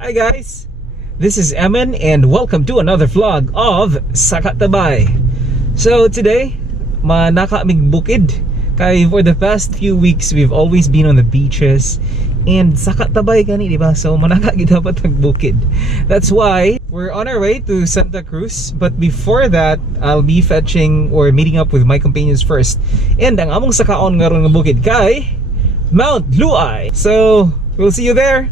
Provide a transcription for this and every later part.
Hi guys, this is Emin and welcome to another vlog of Sakatabay. So today, manaka mig bukid. Kay for the past few weeks, we've always been on the beaches and Sakatabay gani, diba? So manaka gid dapat nagbukid. That's why we're on our way to Santa Cruz. But before that, I'll be fetching or meeting up with my companions first. And ang among sakaon ngaron nga bukid kay Mount Luay. So we'll see you there.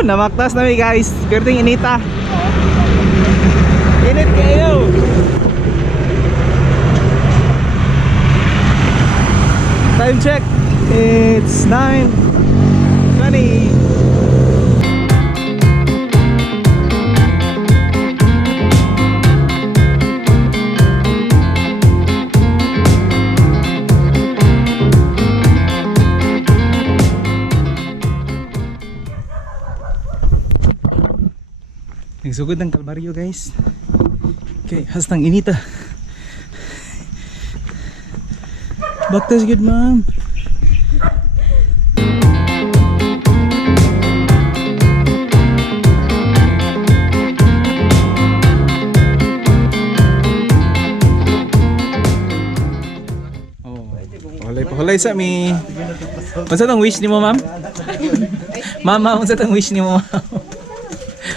Namaktas na guys, pero ting inita. Init kayo. Time check, it's 9:20. Nagsugod ng Kalbaryo guys. Okay, hastang inita. Baktas good ma'am. Oh, pahalay sa mi. Unsa tong wish nimo ma'am? Mama, unsa tong wish nimo ma'am?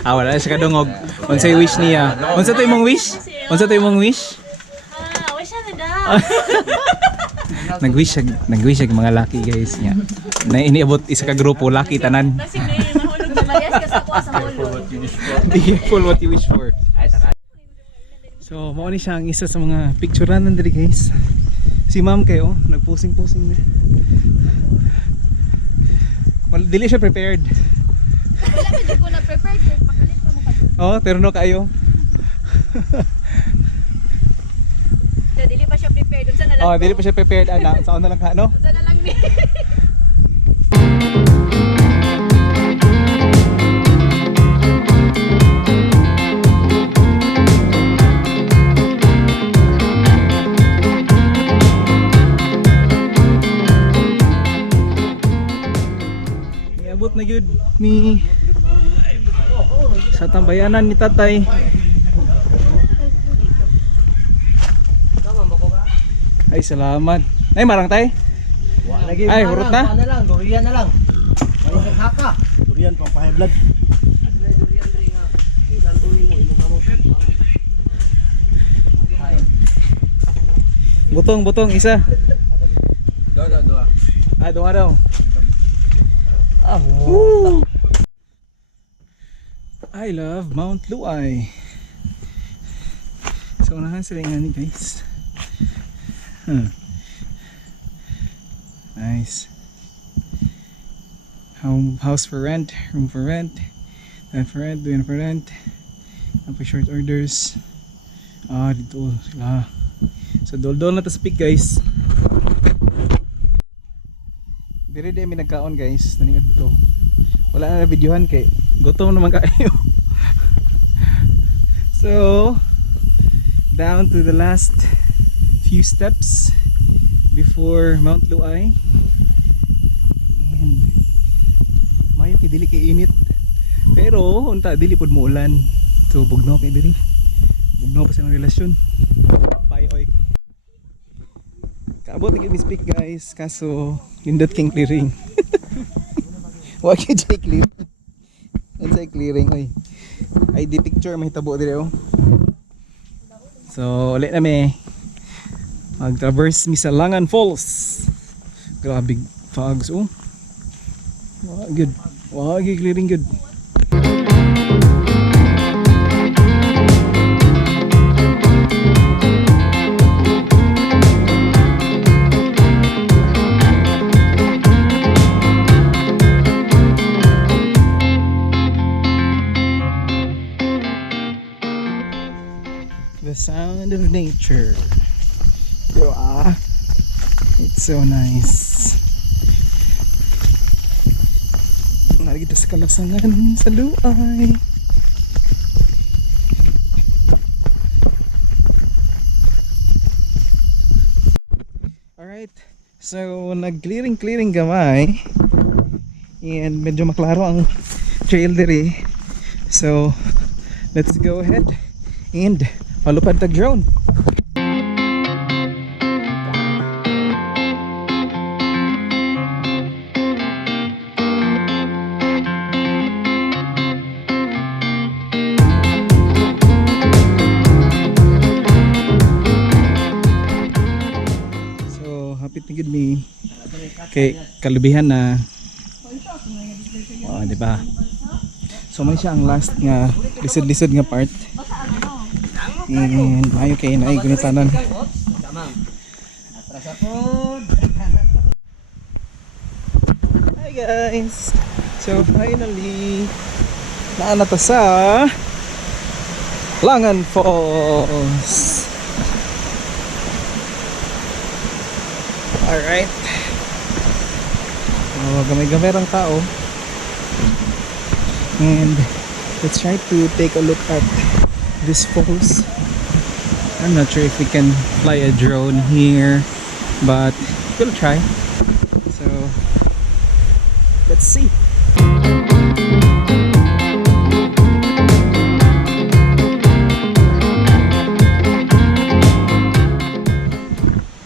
Wala siya kadungog. Unsay wish niya? Unsa to imong wish? Unsa to imong wish? Wish na daw. Nag-wish siya mga lucky guys niya. Na iniabot isa ka grupo lucky tanan. Kasi may mahulog na mayas ka sa kuha sa hulog. Be careful what you wish for. So, mao ni siya ang isa sa mga picturean diri guys. Si ma'am kayo, nagposing-posing na. Well, dili siya prepared. Wala medyo ko na prepared kay pakalit pa mo ka. Oh, terno kayo. Dili pa siya prepared. Unsa na lang. Oh, dili pa siya prepared ana. Saan na lang ka no? Unsa na lang ni. Niabot na gyud mi sa tambayanan ni tatay. Ay salamat. Ay marang tay. Ay hurot na. Na lang, durian na lang. May haka. Durian pang high blood. Butong isa. Dua. Doa daw. Woo. I love Mount Luay. So unahan sila nga ni guys. Nice. House for rent, room for rent, time for rent, doing for rent. Napag short orders. Dito sila. So dol-dol na to sa peak guys. Dire mi nagkaon guys, naniad to. Wala na videohan kay gutom naman kayo. So down to the last few steps before Mount Luay. And mayo kay dili kay init. Pero unta dili pud mo ulan. So bugnaw kay diri. Bugnaw pa silang relasyon. Bye oy. Kaabot gyud mi speak guys kaso nindot king clearing. Wa gyud jay clear. Unsay clearing oy. ID picture mahitabo dire oh. So ulit na mi. Mag-traverse mi sa Langan Falls. Grabe fogs oh. Good. Clearing good. of nature. Diba? It's so nice. Narito sa kalasangan sa Luay. Alright, so nag-clearing gamay and medyo maklaro ang trail diri. So let's go ahead and malupad tag drone. Hapit na gid mi kay kalubihan na di ba? So may siya ang last nga lisod-lisod nga part. And maayo kay naay gunitanan. Hi guys. So finally naana ta sa Langan Falls. Alright. Gamay-gamay ang tao. And let's try to take a look at this falls. I'm not sure if we can fly a drone here, but we'll try. So let's see.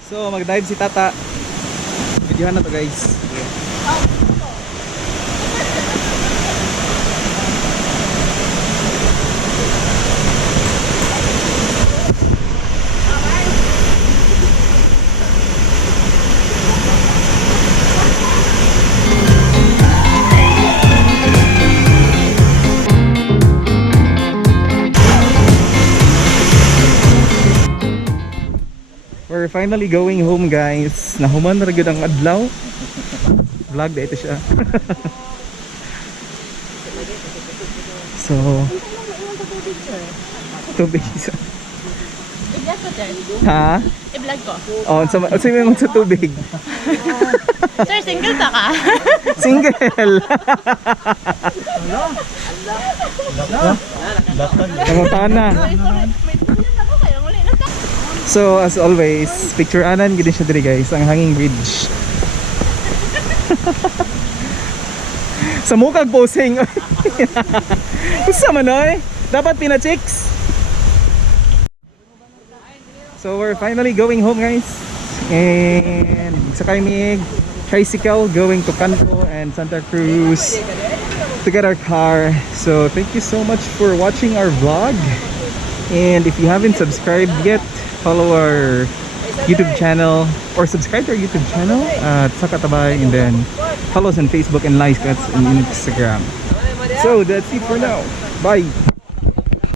So mag-dive si Tata. Videohan na to guys. We're finally going home guys. Nahuman na gyud ang adlaw. Vlog dito siya. So tubig isa. I-vlog ko sir. Ha? I-vlog ko. Oh, so mo sa tubig. Sir, single ta ka? Single. Kamutaan na. So as always, picture anan gid siya diri guys, ang hanging bridge. Sa mukag posing. Usa man oy? Dapat pina-chicks. So we're finally going home guys. And sakay mig tricycle going to Canco and Santa Cruz to get our car. So thank you so much for watching our vlog. And if you haven't subscribed yet, follow our YouTube channel or subscribe to our YouTube channel at Sakatabay, and then follow us on Facebook and like us on Instagram. So that's it for now. Bye.